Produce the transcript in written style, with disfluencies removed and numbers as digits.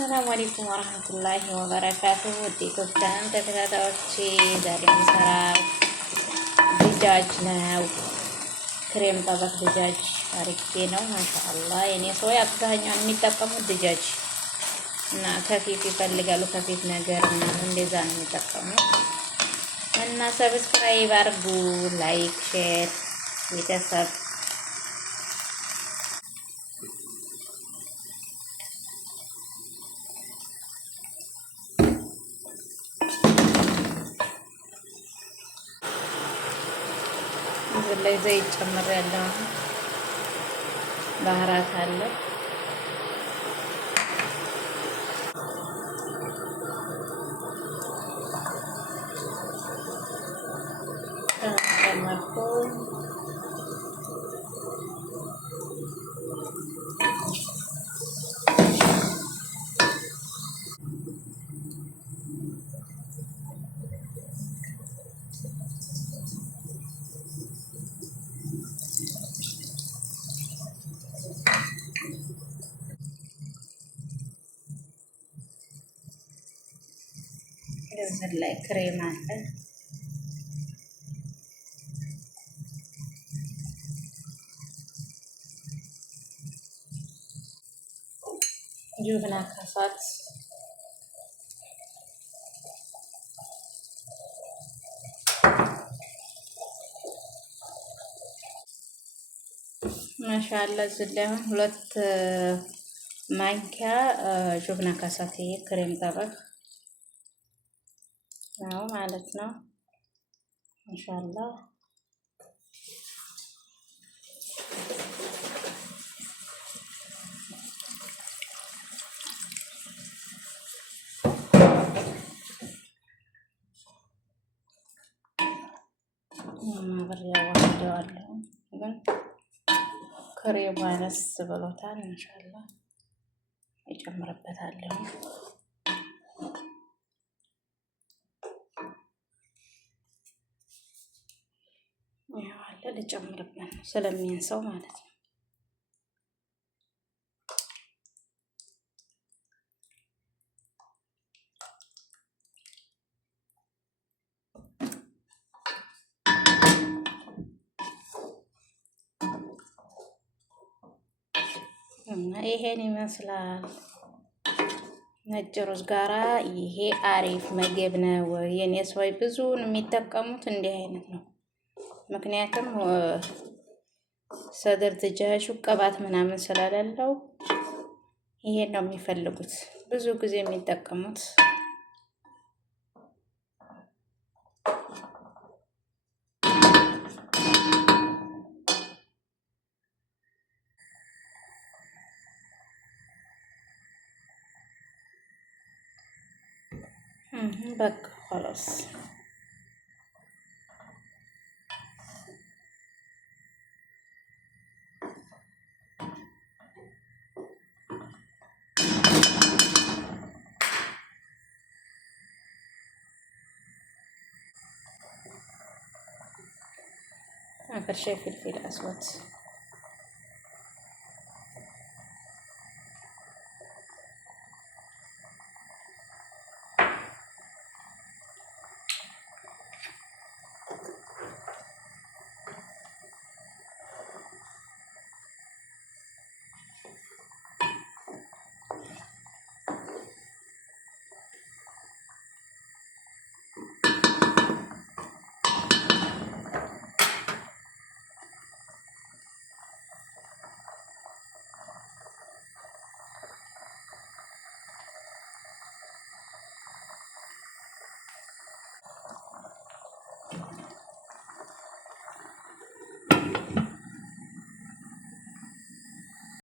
ሰላም አለይኩም ወራህመቱላሂ ወበረካቱ። ውጤቶችን ተከታታዮቼ ዛሬ የምሰራው ድጃጅ ነው። ክሬም ጠበቅ ድጃጅ አርጌ ነው። ማሻአላህ የኔ ሰው አብዛኛውን የሚጠቀሙት ድጃጅ እና ከፊት ይፈልጋሉ። ከፊት ነገር እና እንደዛ ነው የሚጠቀሙት። እና ሰብስክራይብ አድርጉ፣ ላይክ፣ ሼር ቤተሰብ እዚህ ላይ ዘይት ጨምሬያለሁ። ባህራት አለ። ጨመርኩ። እዚህ ላይ ክሬም አለ። ጁብና ካሳት ማሻአላ። እዚህ ላይ አሁን 2 ማንኪያ ጁብና ካሳት ክሬም ጠበቅ ነው ማለት ነው። ማሻአላ ማብሪያ ወደዋለሁ ግን ክሬሙ አነስ ብሎታል። ማሻአላ እጨምርበታለሁ። ያለ ልጨምርበት ስለሚያንሰው ማለት ነው። እና ይሄን ይመስላል ነጭ ሩዝ ጋራ። ይሄ አሪፍ ምግብ ነው። የኔ ሰው ብዙውን የሚጠቀሙት እንዲህ አይነት ነው። ምክንያቱም ሰደር ድጃጁ ቅባት ምናምን ስለሌለው ይሄን ነው የሚፈልጉት ብዙ ጊዜ የሚጠቀሙት። በቃ خلاص آخر شيء فلفل أسود.